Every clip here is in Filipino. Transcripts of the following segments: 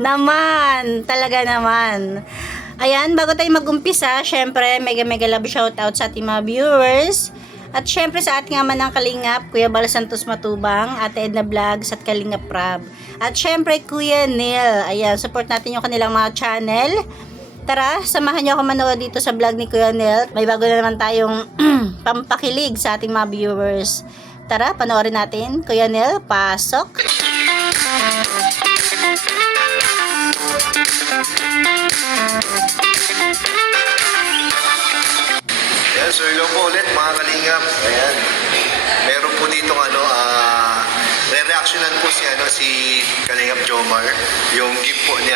Naman, talaga naman. Ayan, bago tayo mag-umpisa, syempre, mega love shoutout sa ating mga viewers. At syempre sa ating ama ng Kalingap, Kuya Bal Santos Matubang, Ate Edna Vlogs at Kalingap Rab. At syempre, Kuya Neil. Ayan, support natin yung kanilang mga channel. Tara, samahan niyo ako manood dito sa vlog ni Kuya Neil. May bago na naman tayong pampakilig sa ating mga viewers. Tara, panoorin natin. Kuya Neil, pasok. Ayan, so hello po ulit mga Kalingap. Ayan. Meron po dito re-reactionan po si Kalingap Jomar. Yung gift po ni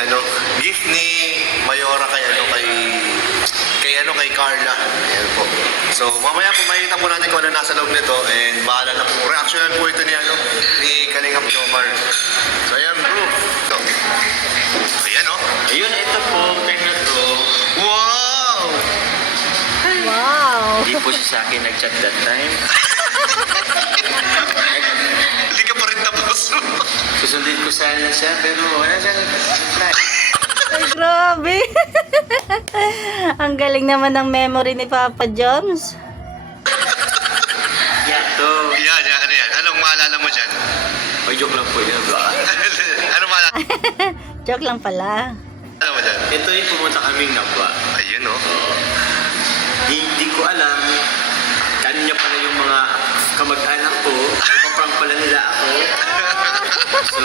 gift ni Mayora kay Carla. Ayan po. So mamaya po makikita po natin kung ano nasa loob nito and bahala na po. Reactionan po ito ni Kalingap Jomar. So ayan bro. So, ayan Ayun, ito po, kahit na to. Wow! Wow! Hindi po siya sa akin nag-chat that time. Hindi ka pa rin tapos. Susundin ko sana siya, pero wala siyang reply. Ay, grabe! Ang galing naman ng memory ni Papa Joms. Yan to. Yan. Ano yan? Anong maalala mo dyan? May joke lang po yun. Anong maalala Joke lang pala. mo dyan? Ito yung pumunta kaming Nabwa. Ayun Hindi ko alam kanya pala yung mga kamag-anak ko. Ipaprank pala nila ako. So,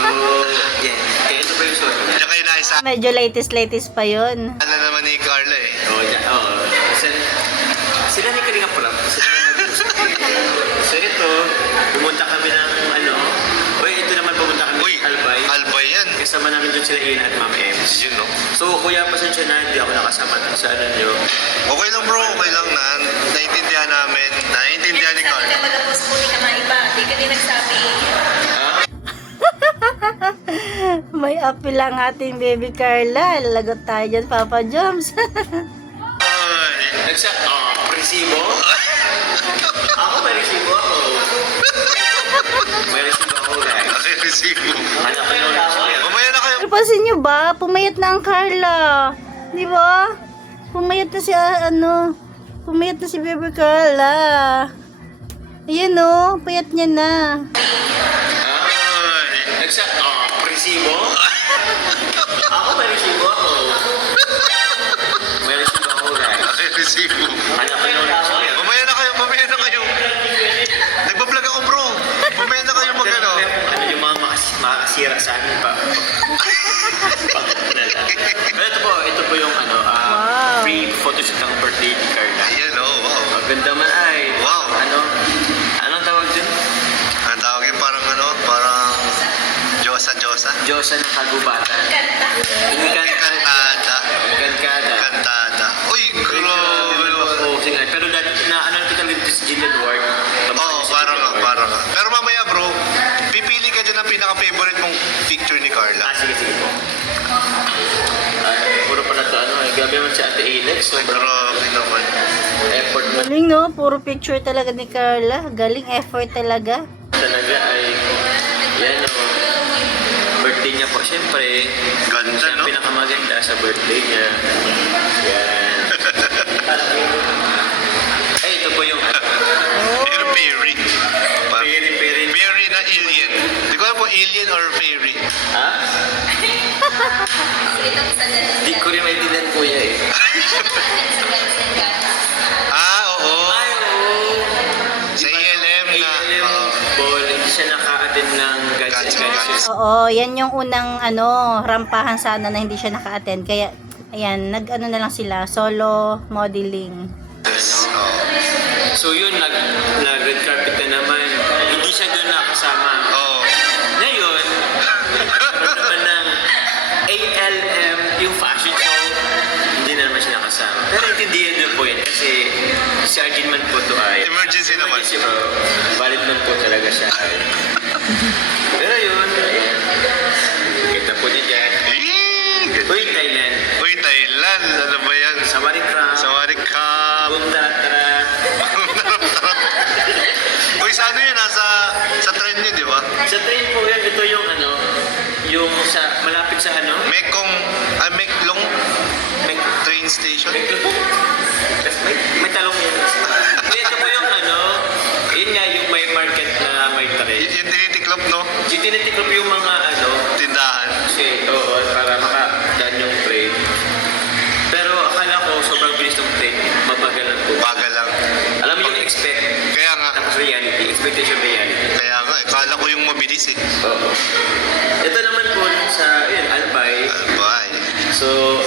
yeah. Kaya ito pa yung story. Diyan kayo naisa. Medyo latest pa yun. Ano naman ni Carla eh. Sila ni Kalingap po lang. So ito, pumunta kami ng ito naman pumunta kami Uy, ng Albay. Albay yan. Kasama namin doon sila Ian at Ma'am Ems. Yun So kuya, pasensya na, hindi ako nakasama sa nyo. Okay lang bro, okay lang na. Naintindihan namin. Naintindihan ni Carla. Sabi ka mag-post po ni Kamaiba. Di ka din nagsabi. May apil lang ating baby Carla. Lalagot tayo dyan, Papa Joms. Ay. Resibo? Ako may resibo ako. May resibo ako guys. Okay, resibo. Anak ko yung resibo. Mamaya na kayo. Napansin nyo ba? Pumayat na ang Carla. Di ba? Pumayat na si pumayat na si baby Carla. Ayan payat niya na. Ay. Resibo? Ako may resibo ako. May resibo ako guys. Okay, resibo. Anak ko yung resibo. Mamaya na kayo. Nagbablog ako bro. Mamaya na kayo mag-ano. Ano yung mga makasira sa amin pa. Pero ito po yung Wow. free photoshoot ng birthday ni Carla. Ayan wow. Ang ganda man ay. Wow. Anong tawag dun? Ang tawag yun parang Diyosa. Diyosa ng kagubatan. Kantada. Uy, grabe. Pero dati kita rin si Jillian Ward. Oo, parang nga. Pero mamaya bro, pipili ka dyan ang pinaka-favorite mong picture ni Carla. Sige po. Puro pala ito, grabe naman si Ate Alex. Grabe naman. Effort mo Galing puro picture talaga ni Carla. Galing effort talaga. talaga ay, yan birthday niya po. Siyempre, Ganda, siya ang no? pinakamaganda sa birthday niya. Yan. Ay, ito po yung Pero fairy. Peri. Fairy na alien. Hindi ko alam kung alien or fairy. Ha? Itong sa Di ko rin maintindihan kuya eh. Oo. Ay, oo. Sa ELM na. Ball, hindi siya naka-attend ng Gods and Gadgets. Oo, yan yung unang rampahan sana na hindi siya naka-attend. Kaya, ayan, na lang sila. Solo modeling. Yes. Oo. So yun, nag-red carpet na naman. Hindi siya doon nakasama. Oo. Ngayon, meron naman ng ALM, yung fashion show, hindi na naman siya nakasama. Pero intindihan nyo po yan kasi si Arjun man po to ay Emergency naman. emergency bro. Valid man po talaga siya. Pero yun, ayan. Kita po niya dyan. Uy, Thailand. Uy, Thailand. Ano ba yan? Sawarikram. Sawarikram. Buntarat. Uy, sa ano yun? Sa trend yun, di ba? Sa train po yan, ito yung yung sa malapit malapit sa ano? Meklong train station. May talong yun. Ito po yung ano, yun nga yung may market na may train. Yung tinitiklop, no? Yung tinitiklop yung mga ano, Tindahan. kasi oo, para makadaan yung train. Pero akala ko sobrang bilis ng train, mabagalan po. Bagal lang. Alam mo yung expect, Kaya nga. tapos reality, expectation reality. Kaya nga, kala ko yung mabilis eh. Oo. Ito naman po sa, yun, Albay. Albay. So,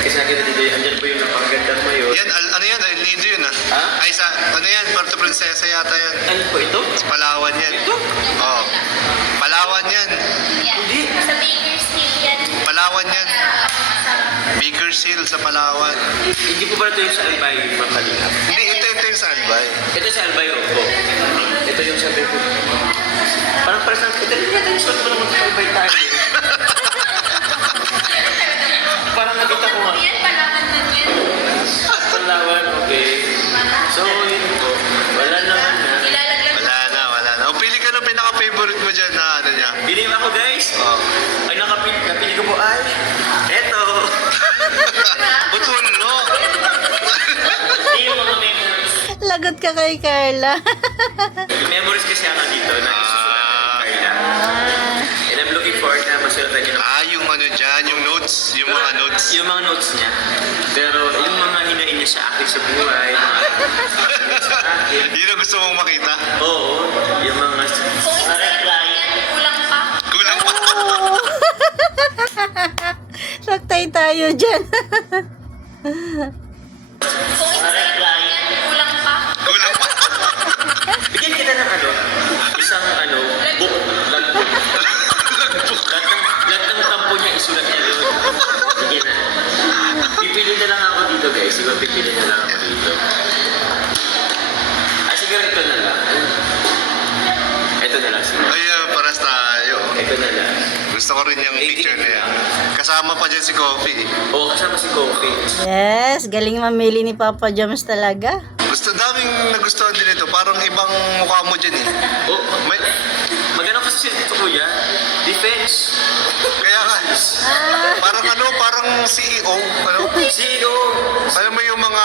kasi nakita dito, andyan po yung napanggandang mayor. Yan, ano yan? El Nido yun ah. Ha? Ay, ano yan? Puerto Princesa yata yan. Ano po ito? Palawan yan. Ito? Oo. Palawan yan. Hindi. Sa Bakersfield yan. Palawan yan. Bakersfield sa Palawan. Hindi po ba ito yung sa Albay, mga kalingap? Hindi, ito yung sa Albay. Ito sa Albay, opo. Ito yung sabi ko. Parang sa ito yung suot mo naman sa Albay tayo. Parang nakita ko nga. Yan, palaman man yan. Palawan, okay. So, yun po. Wala naman na. Ilalaglag Wala na. O, pili ka ng pinaka-favorite mo dyan na ano niya. Pili mo ako, guys. Oo. Ay, napili ko po ay. Eto. Butulo. Hindi yung mga memories. Lagot ka kay Carla. Memories kasi ako dito na isusulat ng Carla. And I'm looking forward na masulatan niyo ng Yung ano dyan, yung notes. Yung mga notes. Yung mga notes niya. Pero yung mga hinain niya sa akin sa buhay, mga sa akin. Yun ang gusto mong makita. Oo, yung mga... Kung isa lang yan, kulang pa. Kulang pa. Saktay tayo dyan. Kung isa lang yan, kulang pa. Kulang pa. Bigyan kita ng ano, isang ano, book, logbook. Lahat ng tampo niya, isulat niya doon. Bigyan na. Pipili na lang ako dito, guys. Siguro pipili na lang ako dito. Ah, siguro ito na lang. Ito na lang siguro. Ayun, paras tayo. Ito na lang. Gusto ko rin yung picture na yan. Kasama pa dyan si Coffee. Oo, kasama si Coffee. Yes, galing mamili ni Papa Joms talaga. Daming nagustuhan din ito. Parang ibang mukha mo dyan eh. Oh, May, magano kasi siya dito, kuya? Defense. kaya nga. Parang parang CEO. CEO. Alam mo yung mga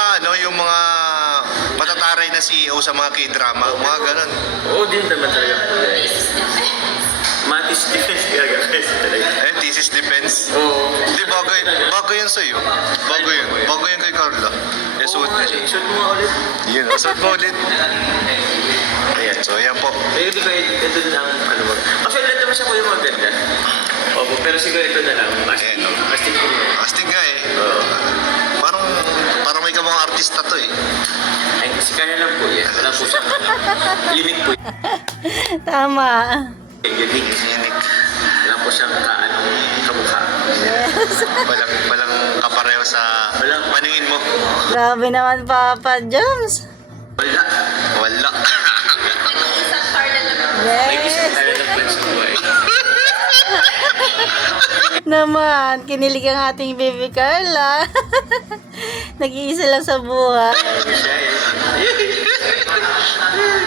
matataray na CEO sa mga K-drama. Mga ganun. Oo, din naman talaga. Matis defense kaya guys talaga. Thesis defense. Oo. Hindi, bago yan sa'yo. Bago yan kay Carla. Eh, suot nga, niya siya. shoot mo nga ulit. Yun, suot mo ulit. Ayan, so ayan po. Pero di ba ito lang, ano ba? Kasi ulit naman siya ko yung maganda. Opo, pero siguro ito na lang. Ayan, okay. Astig ko na. Astig nga eh. Oo. Parang may kamang artista to eh. Ay, kasi kaya lang po yan. Wala po siya. Limit po yan. Tama. Unique. Unique. Wala po siyang kamukha. Walang kapareho sa Walang. paningin mo. Grabe naman Papa Joms. Wala. Wala. Nag-iisang Carla lang. May Yes. isang kaya ng plan sa buhay. Naman, kinilig ang ating baby Carla. Nag-iisa lang sa buhay. Siya eh.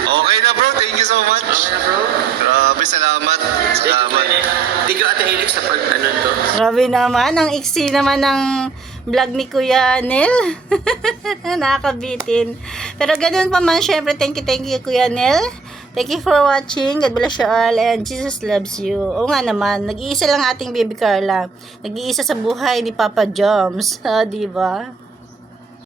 Okay na bro, thank you so much. Okay na bro. Grabe, salamat. Thank you, Salamat. Tony. Thank you, Ate Elix, sa pag-ano to. Grabe naman, ang iksi naman ng vlog ni Kuya Nel. Nakakabitin. Pero ganun pa man, syempre, thank you Kuya Nel. Thank you for watching. God bless you all and Jesus loves you. Oo nga naman, nag-iisa lang ating baby Carla. Nag-iisa sa buhay ni Papa Joms. Diba?